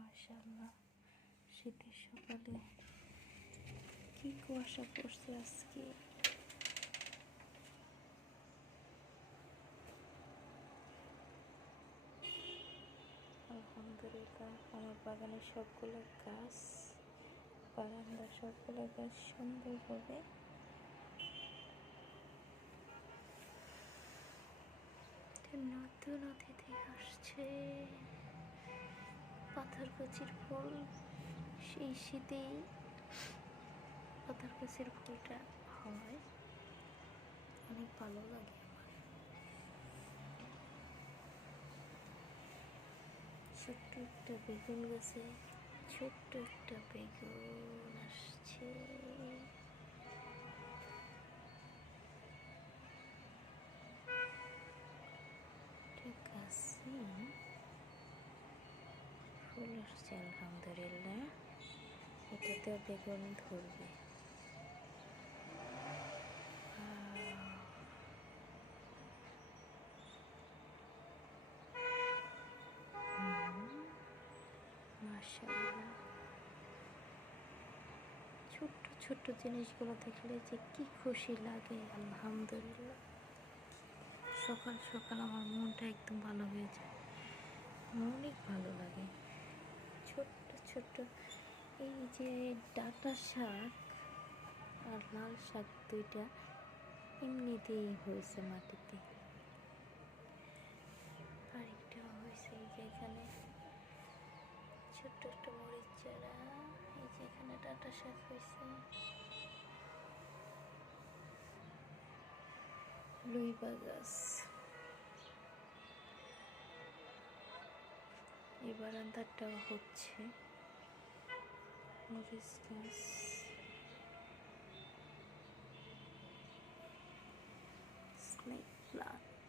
মাশাআল্লাহ, শীতের সকালে কি কুয়াশা পড়ছে আজকে। আলহামদুলিল্লাহ, আমার বাগানের সবগুলো গাছ, বারান্দা সবগুলো গাছ সুন্দরভাবে নতুন অতিথি আসছে। পাথরকুচির ফুল, সেই শীতেই পাথরকুচির ফুলটা হয়, অনেক ভালো লাগে আমার। ছোট্ট একটা বেগুন গাছে ছোট্ট একটা বেগুন আসছে। গাছে ফুল আসছে আলহামদুলিল্লাহ, এটাতেও বেগুন ধরবে। মাশাআল্লাহ, ছোট্ট ছোট্ট জিনিসগুলো দেখলে যে কি খুশি লাগে। আলহামদুলিল্লাহ, সকাল সকাল আমার মনটা একদম ভালো হয়ে যায়, অনেক ভালো লাগে। ছোট্ট ছোট্ট এই যে ডাঁটা শাক আর লাল শাক দুইটা এমনিতেই হয়েছে মাটিতে, আরেকটা হয়েছে এই যে এখানে ছোট্ট একটা মরিচ চারা, এই যে এখানে ডাঁটা শাক হয়েছে, লুইবা গাছ, এই বারান্দাটাও হচ্ছে মরিচ গাছ, স্নেক প্লান্ট,